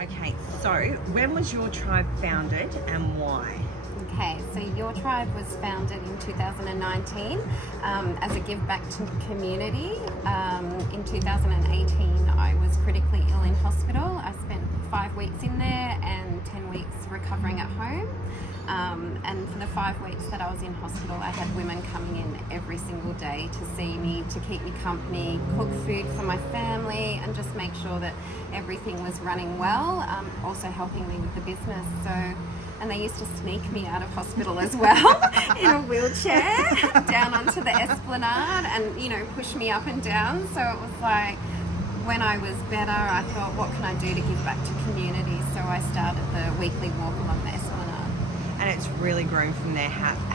Okay, so when was your tribe founded and why? Okay, so Your Tribe was founded in 2019 as a give back to the community. In 2018, I was critically ill in hospital. I spent 5 weeks in there and 10 weeks recovering at home. And for the 5 weeks that I was in hospital, I had women coming in every single day to see me, to keep me company, cook food for my family, and just make sure that everything was running well. Also helping me with the business. And they used to sneak me out of hospital as well in a wheelchair down onto the esplanade and, push me up and down. So it was like, when I was better, I thought, what can I do to give back to community? So I started the weekly walk along the esplanade. And it's really grown from there, hasn't it?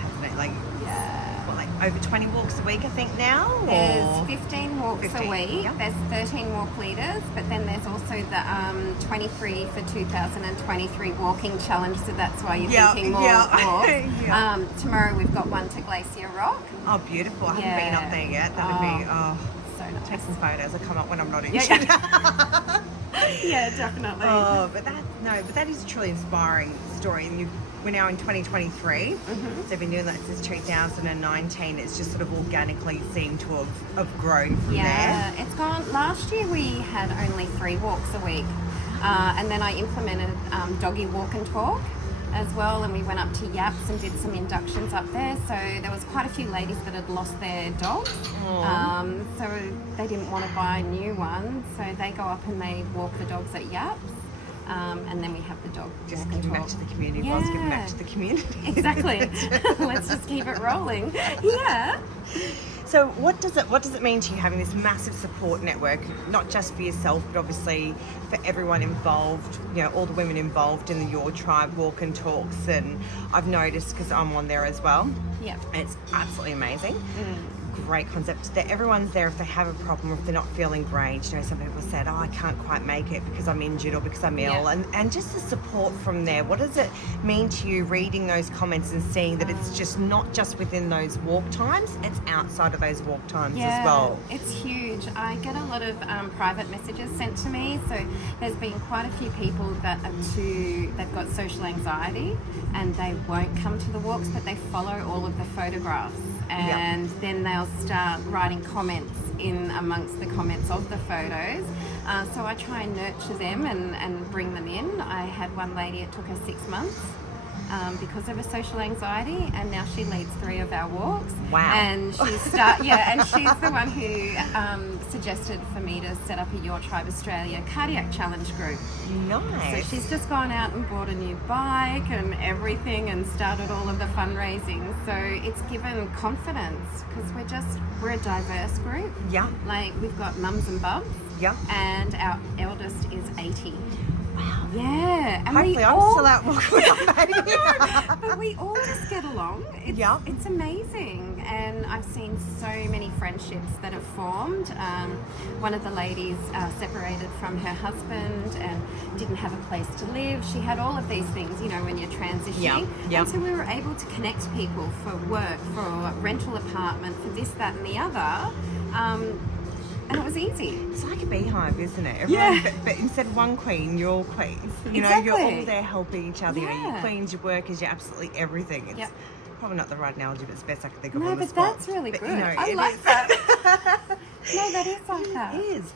Over 20 walks a week, I think now? There's 15 walks 15, a week. yep. There's 13 walk leaders, but then there's also the 23 for 2023 walking challenge. So that's why you're thinking more walks. Tomorrow we've got one to Glacier Rock. Oh, beautiful. I haven't been up there yet. That'd be, so nice. take some photos. I'll come up when I'm not injured. Yeah, definitely. But that is a truly inspiring story. And we're now in 2023. So we've been doing that since 2019. It's just sort of organically seemed to have grown from there. Yeah, it's gone. Last year we had only 3 walks a week. And then I implemented doggy walk and talk as well, and we went up to Yaps and did some inductions up there. So there was quite a few ladies that had lost their dogs. So they didn't want to buy new ones, so they go up and they walk the dogs at Yaps. And then we have the dog Just walk and giving talk. back to the community. Yeah. Giving back to the community. Exactly. Let's just keep it rolling. Yeah. So what does it mean to you having this massive support network, not just for yourself, but obviously for everyone involved, all the women involved in the Your Tribe walk and talks? And I've noticed, because I'm on there as well, it's absolutely amazing. Great concept that everyone's there if they have a problem or if they're not feeling great. Some people said, I can't quite make it because I'm injured or because I'm ill, and just the support from there. What does it mean to you reading those comments and seeing that it's just not just within those walk times, it's outside of those walk times as well? It's huge. I get a lot of private messages sent to me. So there's been quite a few people that they've got social anxiety and they won't come to the walks, but they follow all of the photographs, and then they'll start writing comments in amongst the comments of the photos. So I try and nurture them and bring them in. I had one lady, it took her 6 months because of her social anxiety, and now she leads 3 of our walks. Wow. And she's the one who suggested for me to set up a Your Tribe Australia cardiac challenge group. Nice. So she's just gone out and bought a new bike and everything and started all of the fundraising. So it's given confidence because we're a diverse group. Yeah. Like we've got mums and bubs. Yeah. And our eldest is 80. Wow. Yeah. And hopefully I'm still out walking with my baby. But we all just get along. It's amazing. And I've seen so many friendships that have formed. One of the ladies separated from her husband and didn't have a place to live. She had all of these things, when you're transitioning. Yeah. And so we were able to connect people for work, for a rental apartment, for this, that and the other. And it was easy. It's like a beehive, isn't it? Everyone, but instead of one queen, you're all queens. You're all there helping each other. You're queens, your workers, you're absolutely everything. It's probably not the right analogy, but it's the best I can think of on the spot. No, but that's really good. I like that. No, that is like that. It is.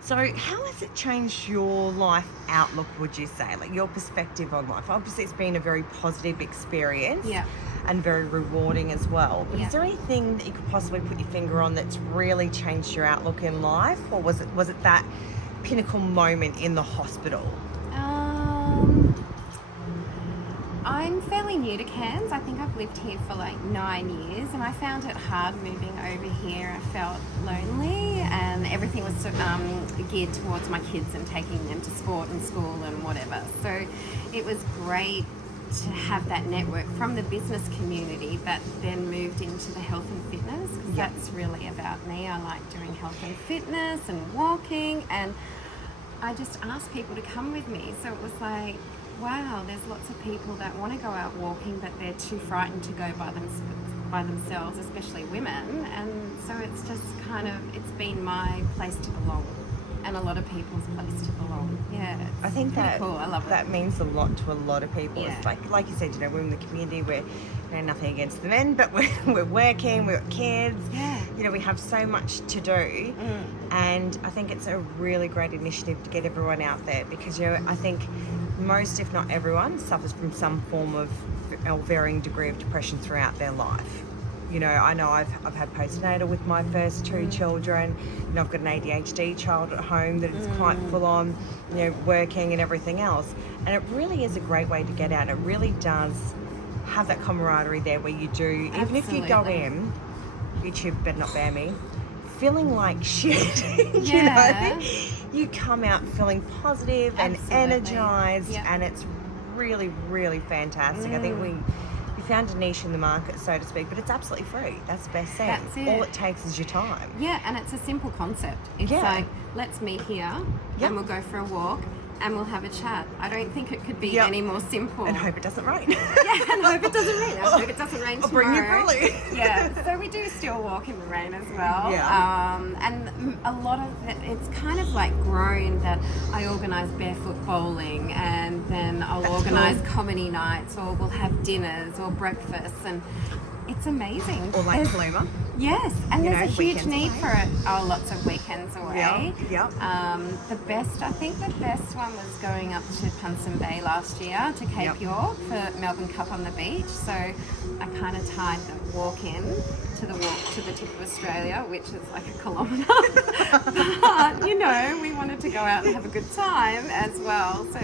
So how has it changed your life outlook, would you say? Like your perspective on life? Obviously, it's been a very positive experience. Yeah. And very rewarding as well. But is there anything that you could possibly put your finger on that's really changed your outlook in life? Or was it that pinnacle moment in the hospital? I'm fairly new to Cairns. I think I've lived here for like 9 years, and I found it hard moving over here. I felt lonely, and everything was geared towards my kids and taking them to sport and school and whatever. So it was great to have that network from the business community that then moved into the health and fitness, because that's really about me. I like doing health and fitness and walking, and I just asked people to come with me. So it was like, wow, there's lots of people that want to go out walking, but they're too frightened to go by themselves, especially women. And so it's just it's been my place to belong. And a lot of people's place to belong. Yeah. I think Pretty that cool. I love it. that means a lot to a lot of people. Yeah. It's like you said, we're in the community. We're nothing against the men, but we're working. We've got kids. Yeah. We have so much to do, and I think it's a really great initiative to get everyone out there because I think most, if not everyone, suffers from some form of or varying degree of depression throughout their life. I know I've had postnatal with my first two children. I've got an ADHD child at home that is quite full on, working and everything else. And it really is a great way to get out. It really does have that camaraderie there where you do, even if you go in, YouTube better not ban me, feeling like shit, you come out feeling positive and energized, and it's really, really fantastic. I think we found a niche in the market, so to speak, but it's absolutely free. That's the best thing. That's it. All it takes is your time. Yeah, and it's a simple concept. It's like, let's meet here and we'll go for a walk and we'll have a chat. I don't think it could be any more simple. And hope it doesn't rain. And hope it doesn't rain. I hope it doesn't rain tomorrow. Bring your brolly. So we do still walk in the rain as well. And a lot of it's kind of like grown that I organise barefoot bowling, and then I'll organise comedy nights, or we'll have dinners or breakfasts, and it's amazing. Or like Paloma. Yes, and there's a huge need for it. Oh, lots of weekends away. I think the best one was going up to Punson Bay last year to Cape York for Melbourne Cup on the beach. So I kind of tied the walk in to the walk to the tip of Australia, which is like a kilometre. But, we wanted to go out and have a good time as well. So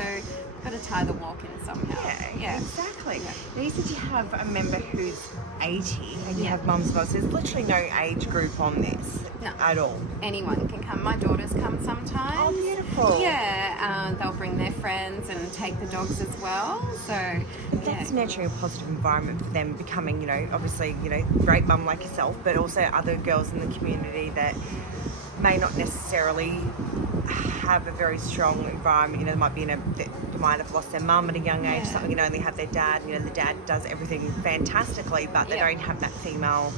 got to tie the walk in somehow. Yeah, exactly. Now you said you have a member who's 80 and you have mums as well, so there's literally no age group on this at all. Anyone can come. My daughters come sometimes. Oh, beautiful. Yeah, they'll bring their friends and take the dogs as well. So that's nurturing a positive environment for them, becoming, obviously, great mum like yourself, but also other girls in the community that may not necessarily have a very strong environment. They might be they might have lost their mum at a young age, something, and they have their dad. The dad does everything fantastically, but they don't have that female,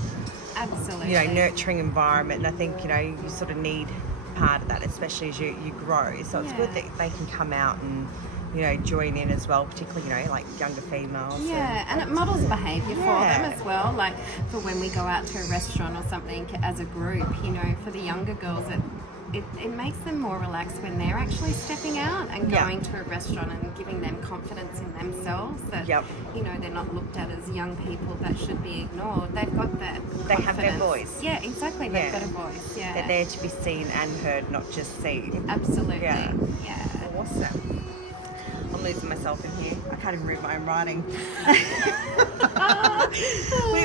nurturing environment. And I think, you sort of need part of that, especially as you grow. So it's good that they can come out and, join in as well, particularly, like younger females. Yeah, and it models behaviour for them as well. Like for when we go out to a restaurant or something as a group, for the younger girls, it makes them more relaxed when they're actually stepping out and going to a restaurant and giving them confidence in themselves that, they're not looked at as young people that should be ignored. They've got that confidence. They have their voice. Yeah, exactly. They've got a voice. Yeah. They're there to be seen and heard, not just seen. Absolutely. Yeah. Awesome. I'm losing myself in here. I can't even read my own writing.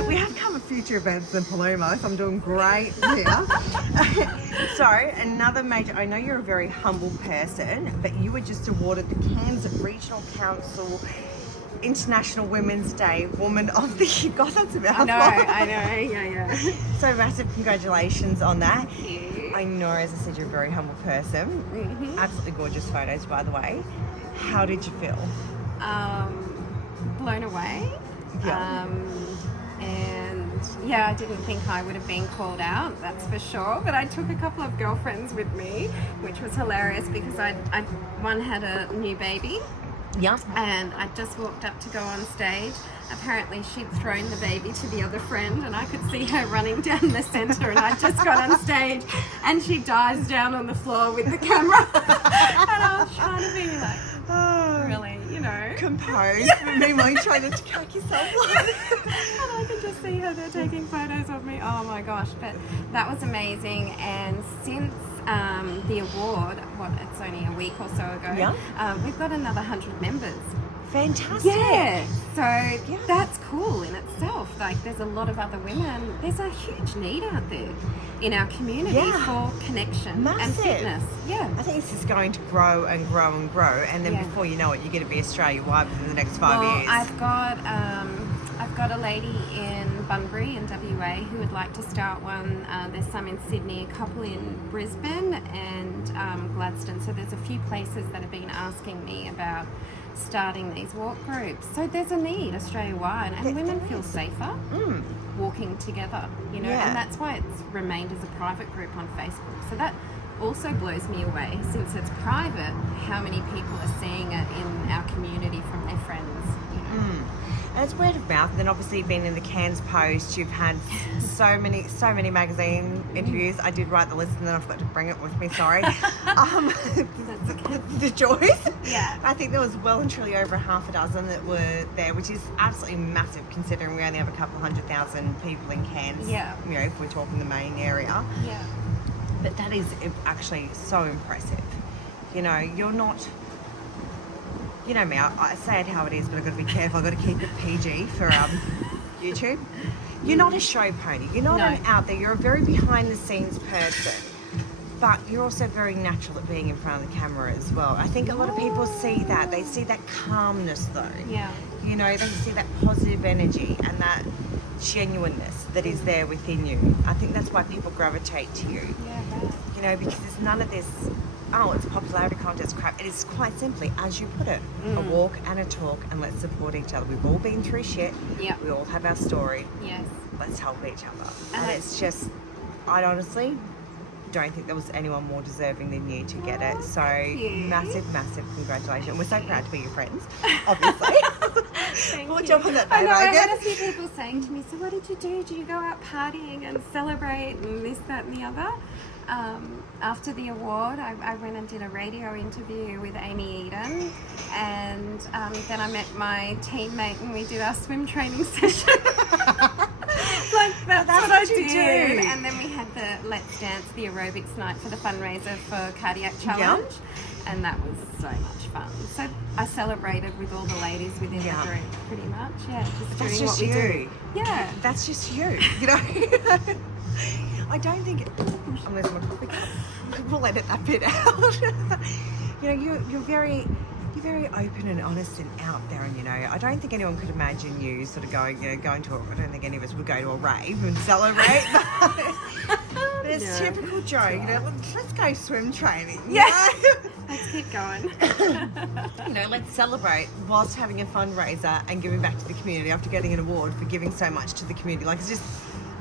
we have covered future events in Paloma, so I'm doing great here. So, another major, I know you're a very humble person, but you were just awarded the Cairns Regional Council International Women's Day Woman of the Year. God, that's a mouthful. I know, yeah. So massive congratulations on that. Thank you. I know, as I said, you're a very humble person. Absolutely gorgeous photos, by the way. How did you feel? Blown away. And I didn't think I would have been called out, that's for sure. But I took a couple of girlfriends with me, which was hilarious because one had a new baby. And I just walked up to go on stage. Apparently she'd thrown the baby to the other friend, and I could see her running down the centre, and I just got on stage and she dives down on the floor with the camera. And I was trying to be like, really, composed. Meanwhile, you're trying to crack yourself up. And I could just see her there taking photos of me. Oh my gosh, but that was amazing. And since the award, it's only a week or so ago, we've got another 100 members. Fantastic. Yeah, so that's cool in itself. Like, there's a lot of other women. There's a huge need out there in our community for connection and fitness. Yeah, I think this is going to grow and grow and grow, and then before you know it, you're going to be Australia-wide within the next 5 years. I've got a lady in Bunbury in WA who would like to start one. There's some in Sydney, a couple in Brisbane and Gladstone. So there's a few places that have been asking me about starting these walk groups. So there's a need Australia-wide, and women feel safer walking together, and that's why it's remained as a private group on Facebook. So also blows me away, since it's private, how many people are seeing it in our community from their friends. You know? And it's word of mouth. And then obviously being in the Cairns Post, you've had so many magazine interviews. I did write the list and then I forgot to bring it with me, sorry. The joys. Yeah. I think there was well and truly over half a dozen that were there, which is absolutely massive considering we only have a couple 100,000 people in Cairns. Yeah. You know, if we're talking the main area. Yeah. But that is actually so impressive. You know, you're not... You know me, I say it how it is, but I've got to be careful. I've got to keep it PG for YouTube. You're not a show pony. You're not an out there. You're a very behind-the-scenes person. But you're also very natural at being in front of the camera as well. I think a lot of people see that. They see that calmness, though. Yeah. You know, they see that positive energy and that genuineness that is there within you. I think that's why people gravitate to you. Yeah, right. You know, because there's none of this... Oh, it's popularity contest crap. It is quite simply, as you put it, a walk and a talk, and let's support each other. We've all been through shit. Yeah. We all have our story. Yes. Let's help each other. And And it's just, I honestly don't think there was anyone more deserving than you to get it. So you. massive congratulations. We're so proud to be your friends, obviously. Thank We'll you. jump on that I know, I bandwagon. had a few people saying to me, so what did you do? Did you go out partying and celebrate and this, that and the other? After the award, I went and did a radio interview with Amy Eden, and then I met my teammate and we did our swim training session. Like that's what I you did. do. And then we had the Let's Dance, the aerobics night for the fundraiser for Cardiac Challenge. And that was so much fun. So I celebrated with all the ladies within the group, pretty much. Yeah, just That's doing just what we you. do. Yeah. That's just you, you know. I don't think I'm losing my coffee cup. We'll edit that bit out. You know, you're very open and honest and out there, and you know, I don't think anyone could imagine you sort of going to I don't think any of us would go to a rave and celebrate. But it's typical Jo, you know, let's go swim training. Yeah. You know? Let's keep going. You know, let's celebrate whilst having a fundraiser and giving back to the community after getting an award for giving so much to the community. Like, it's just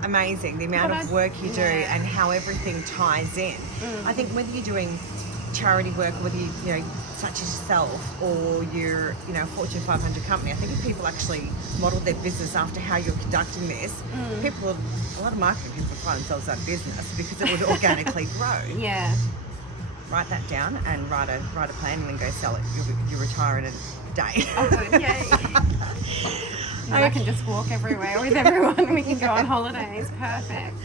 amazing the amount of work you do and how everything ties in. I think whether you're doing charity work, whether you know, such as yourself, or you're, you know, a Fortune 500 company, I think if people actually model their business after how you're conducting this, a lot of marketing people would find themselves out of business because it would organically grow. Yeah. Write that down and write a plan and then go sell it. You retire in a day. Oh, good. Yay. And I can just walk everywhere with everyone. We can go on holidays. Perfect.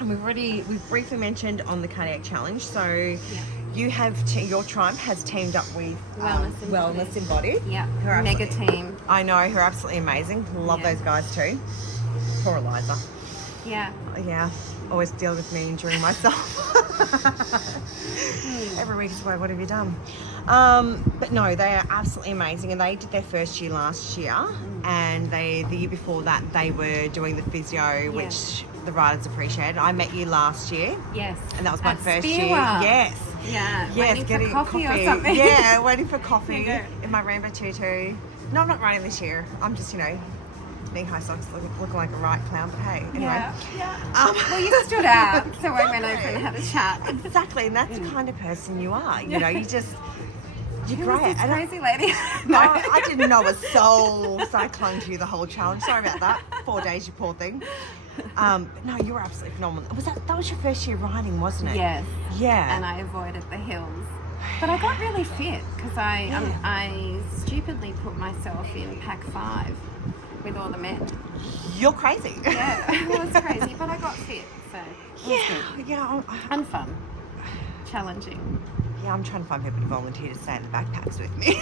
And we've briefly mentioned on the Cardiac Challenge. So you have your tribe has teamed up with Wellness Embodied. Yeah. Who are Mega absolutely- team. I know, who are absolutely amazing. Love those guys too. Poor Eliza. Yeah. Yeah. Always deal with me injuring myself. Every week is, what have you done? But no, they are absolutely amazing, and they did their first year last year, and the year before that they were doing the physio, which the riders appreciated. I met you last year. Yes. And that was my At first Spearwell. year. Yes. Yeah. Yes, Waiting getting for coffee or something. Yeah, waiting for coffee There you in my rainbow tutu. No, I'm not riding this year. I'm just, you know, knee-high socks, looking like a right clown, but hey, anyway. Yeah. Well, you stood out, so I went over and had a chat. Exactly, and that's the kind of person you are. You know, you're Who great. was this And crazy lady? I didn't know a soul, so I clung to you the whole challenge. Sorry about that. 4 days, you poor thing. But no, you were absolutely phenomenal. That was your first year riding, wasn't it? Yes. Yeah. And I avoided the hills. But I got really fit because I stupidly put myself in pack 5 with all the men. You're crazy. Yeah, it was crazy, but I got fit, so it was good. Yeah. And fun. Challenging. Yeah, I'm trying to find people to volunteer to stay in the backpacks with me.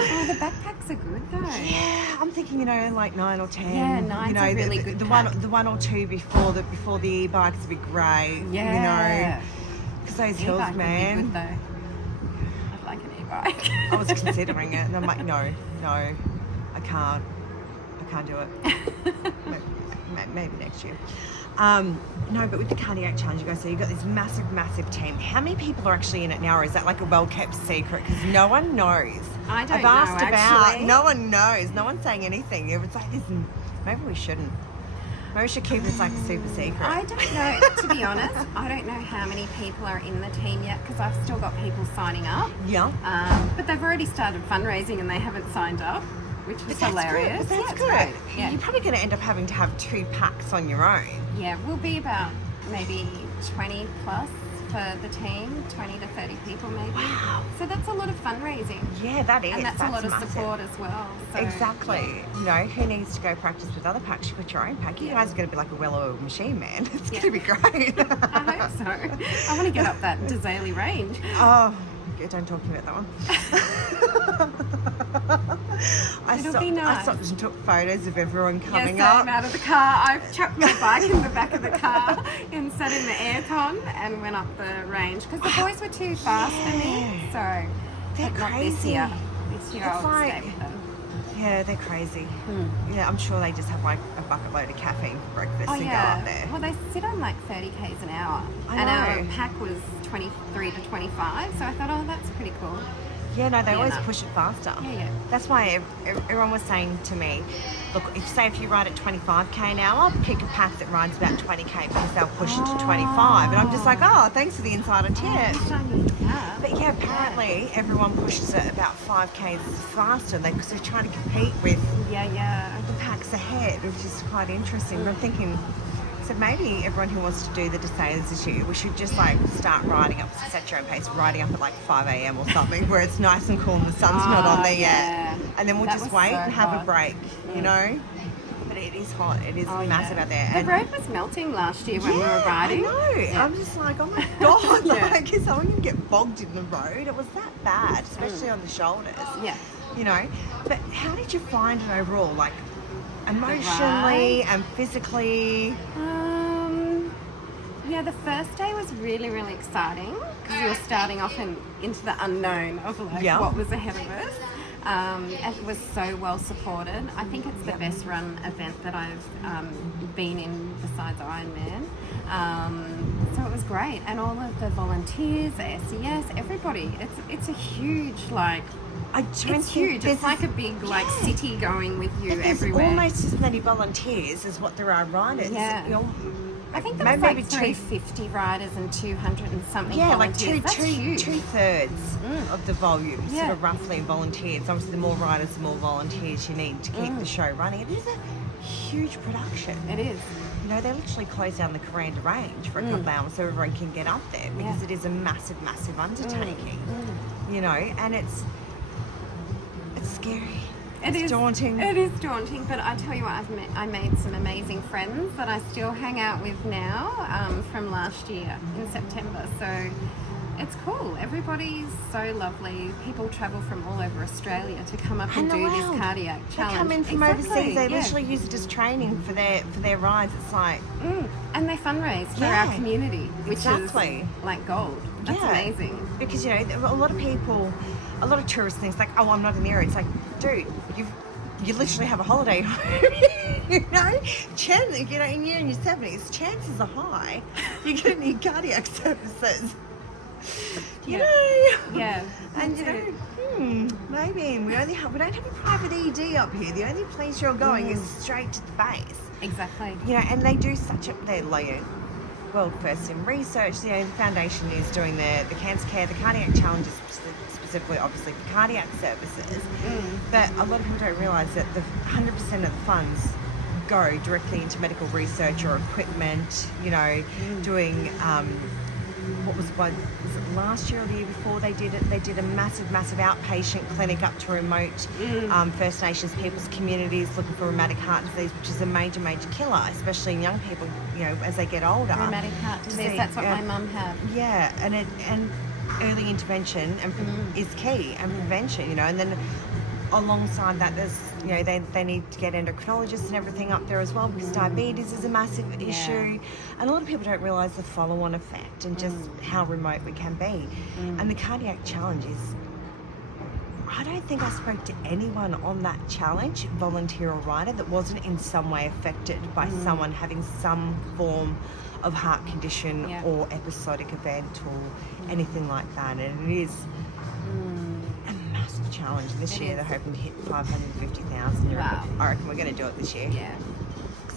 Oh, the backpacks are good though. Yeah, I'm thinking, you know, like 9 or 10. Yeah, 9's you know, a really good the pack. one or two before the e-bikes would be great. Yeah. You know, because those hills, E-bike man. would be good though. I'd like an e-bike. I was considering it, and I'm like, no, I can't do it. Maybe next year. No, but with the Cardiac Challenge, you guys, so you've got this massive team. How many people are actually in it now, or is that like a well-kept secret? Because no one knows. I don't I've asked know, about. actually. No one knows. No one's saying anything. It's like this. Maybe we shouldn't. Maybe we should keep this like a super secret. I don't know, to be honest, I don't know how many people are in the team yet because I've still got people signing up. Yeah. But they've already started fundraising and they haven't signed up, which is hilarious. Good. That's good. Great. Yeah. You're probably going to end up having to have 2 packs on your own. Yeah, we'll be about maybe 20 plus for the team, 20 to 30 people maybe. Wow. So that's a lot of fundraising. Yeah, that is. And that's a lot of massive. support as well. So, Exactly. yeah. You know, who needs to go practice with other packs? You put your own pack. You guys are going to be like a well-oiled machine, man. It's going to be great. I hope so. I want to get up that Disraeli range. Oh, don't talk to me about that one. It'll be nice. I stopped and took photos of everyone coming Yes, up. I'm out of the car. I've chucked my bike in the back of the car and sat in the aircon and went up the range because the boys were too fast for me. So, They're but not crazy. this year. This year It's I'll like- stay with them. Yeah, they're crazy. Yeah, I'm sure they just have like a bucket load of caffeine for breakfast and go up there. Well, they sit on like 30 k's an hour, and our pack was 23 to 25. So I thought, oh, that's pretty cool. Yeah, no, they always no. push it faster. Yeah. That's why everyone was saying to me, look, if you ride at 25k an hour, pick a pack that rides about 20k because they'll push it to 25. And I'm just like, oh, thanks for the insider tip. But yeah, apparently everyone pushes it about 5k faster because they're trying to compete with Yeah. the packs ahead, which is quite interesting. But I'm thinking, so maybe everyone who wants to do the DeSayers this year, we should just like start riding up, set your own pace, riding up at like 5 a.m. or something where it's nice and cool and the sun's not on there yet. And then we'll That just was wait so and have a hot. break, you know? But it is hot. It is massive out there. The And road was melting last year when we were riding. I know. Yeah. I'm just like, oh my God. Yeah. Like, is someone going to get bogged in the road? It was that bad, especially on the shoulders. Yeah. You know? But how did you find it overall? Like, emotionally and physically? Yeah, the first day was really, really exciting because you were starting off into the unknown of like what was ahead of us. It was so well supported. I think it's the best run event that I've been in besides Ironman. So it was great, and all of the volunteers, the SES, everybody. It's a huge it's huge. It's like a big city going with you There's everywhere. almost as many volunteers as what there are riders. Yeah. You know, I think there was maybe like 350 riders and 200 and something Yeah, volunteers. like That's huge. two-thirds of the volume, sort Yeah. of roughly volunteers. Obviously, the more riders, the more volunteers you need to keep the show running. It is a huge production. It is. You know, they literally close down the Coranda Range for a couple of hours so everyone can get up there because it is a massive, massive undertaking. You know, and it's scary. It's daunting. It is daunting, but I tell you what, I made some amazing friends that I still hang out with now from last year in September. So it's cool. Everybody's so lovely. People travel from all over Australia to come up and do this cardiac challenge. They come in from overseas. They literally use it as training for their rides. It's like and they fundraise for our community, which is like gold. That's amazing. Because you know, a lot of tourists think like, oh, I'm not in the area. It's like, dude, you literally have a holiday home. You know, and you're in your 70s. Chances are high you're going to need cardiac services. You know. Yeah. And you know, maybe we don't have a private ED up here. The only place you're going is straight to the base. Exactly. You know, and they do they're world first in research. You know, the foundation is doing the cancer care, the cardiac challenges specifically, obviously, for cardiac services. But a lot of people don't realise that the 100% of the funds go directly into medical research or equipment. You know, doing was it last year or the year before they did it? They did a massive outpatient clinic up to remote First Nations people's communities looking for rheumatic heart disease, which is a major killer, especially in young people, you know, as they get older. Rheumatic heart disease, that's what my mum had. Yeah, and early intervention is key, and prevention, you know, and then alongside that there's, you know, they need to get endocrinologists and everything up there as well because diabetes is a massive issue, and a lot of people don't realise the follow-on effect and just how remote we can be. And the cardiac challenge is, I don't think I spoke to anyone on that challenge, volunteer or rider, that wasn't in some way affected by someone having some form of heart condition or episodic event or anything like that. And it is a massive challenge. This year they're hoping to hit 550,000. Wow. I reckon we're going to do it this year. Yeah.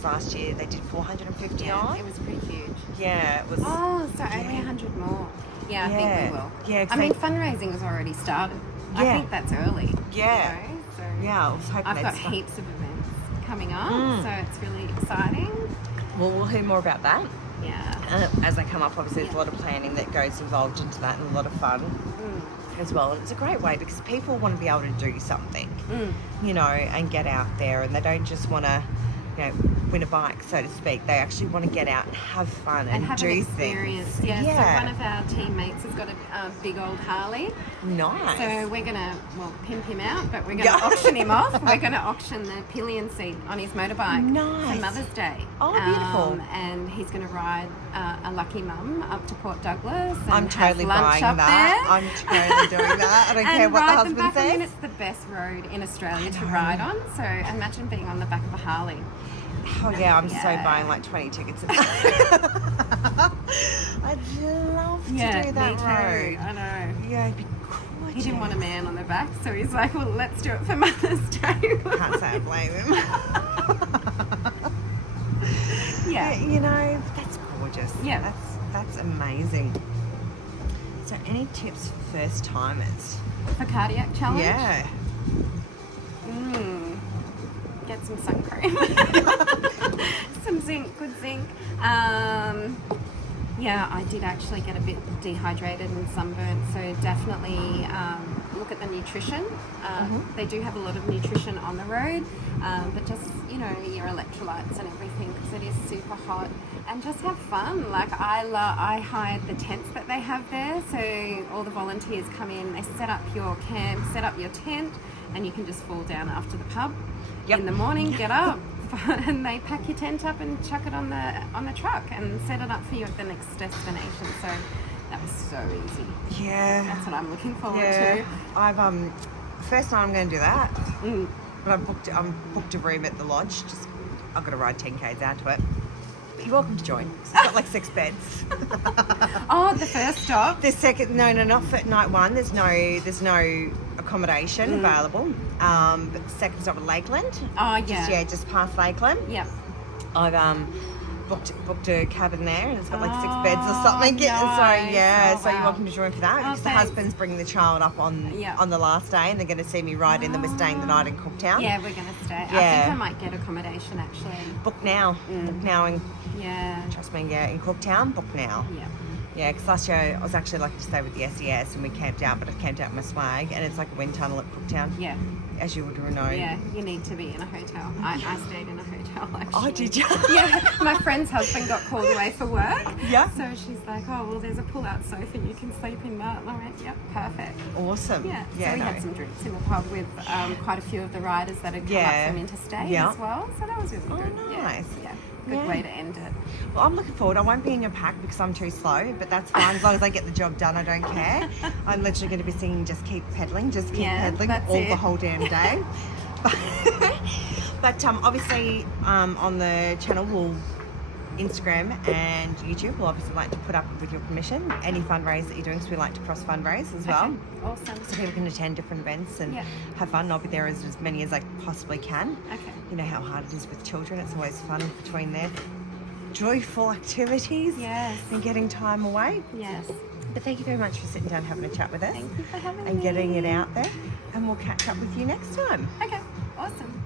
this last year, they did 450 Yeah, odd. it was pretty huge. Yeah, it was. Oh, so only 100 more. Yeah, I think we will. Yeah, 'cause I mean, fundraising has already started. I Yeah. think that's early. Yeah. You know, so Yeah, I was hoping I've they'd got start. heaps of events coming up, Mm. so it's really exciting. Well, we'll hear more about that Yeah. as they come up. Obviously, there's a lot of planning that goes involved into that, and a lot of fun Mm. as well. And it's a great way because people want to be able to do something, Mm. you know, and get out there, and they don't just want to, you know, win a bike, so to speak. They actually want to get out and have fun and have do an experience. things. Yeah, so one of our teammates has got a big old Harley. Nice. So we're going to, pimp him out, but we're going to Yeah. auction him off. We're going to auction the pillion seat on his motorbike Nice. for Mother's Day. Oh, beautiful. And he's going to ride a lucky mum up to Port Douglas and I'm totally have lunch buying up that. there. I'm totally doing that. I don't And care what the ride them husband back. I mean, says. it's the best road in Australia to know. ride on. So imagine being on the back of a Harley. Oh yeah, I'm so Yeah. buying like 20 tickets. I'd love to do that me too. road. I know. Yeah, it'd be He gorgeous. didn't want a man on the back, so he's like, well, let's do it for Mother's Day. Can't say I blame him. Yeah. You know, that's gorgeous. Yeah. That's amazing. So, any tips for first timers? For cardiac challenge? Yeah. Get some sun cream. Some zinc, good zinc. Yeah, I did actually get a bit dehydrated and sunburnt, so definitely look at the nutrition. They do have a lot of nutrition on the road, but just, you know, your electrolytes and everything, because it is super hot. And just have fun. Like I hired the tents that they have there, so all the volunteers come in, they set up your camp, set up your tent, and you can just fall down after the pub. Yep. In the morning, get up, and they pack your tent up and chuck it on the truck and set it up for you at the next destination. So that was so easy. Yeah. That's what I'm looking forward Yeah. to. I've first time I'm going to do that, Mm. but I'm booked a room at the lodge. Just I've got to ride 10Ks out to it. But you're welcome to join. It's got like 6 beds. Oh, the first stop. The second, no, not for night one. There's no accommodation available. But the second stop at Lakeland. Oh, yeah. Just past Lakeland. Yep. I've booked a cabin there, and it's got like 6 Oh, beds or something. nice. So yeah, Oh, so you're wow. welcome to join for that. Oh, Because the thanks. husband's bringing the child up on Yeah. the last day, and they're going to see me ride in. Then we're staying the night in Cooktown. Yeah, we're going to stay. I Yeah. think I might get accommodation, actually. Book now. Book now, and Yeah. trust me, yeah, in Cooktown. Book now. Yeah. Yeah, because last year I was actually lucky to stay with the SES, and we camped out, but I camped out in my swag, and it's like a wind tunnel at Cooktown, Yeah. as you would know. Yeah, you need to be in a hotel. I stayed in a hotel, actually. Oh, did you? Yeah, my friend's husband got called away for work. Yeah. So she's like, oh, well, there's a pull-out sofa. You can sleep in that. And I went, yep, perfect. Awesome. Yeah. Yeah, So we no. had some drinks in the pub with quite a few of the riders that had come Yeah. up from interstate Yeah. as well. So that was really Oh, good. nice. Yeah. Yeah. Good Yeah. way to end it. Well, I'm looking forward. I won't be in your pack because I'm too slow, but that's fine. As long as I get the job done, I don't care. I'm literally going to be singing Just Keep Pedaling, Just Keep Yeah, Pedaling that's all it. the whole damn day. But obviously on the channel, Instagram and YouTube, we'll obviously like to put up, with your permission, any fundraise that you're doing, so we like to cross fundraise as well. Okay. Awesome. So people can attend different events and Yeah. have fun. I'll be there as many as I possibly can. Okay. You know how hard it is with children. It's always fun between their joyful activities Yes. and getting time away. Yes. But thank you very much for sitting down having a chat with us Thank you for having me. and getting it out there. And we'll catch up with you next time. Okay. Awesome.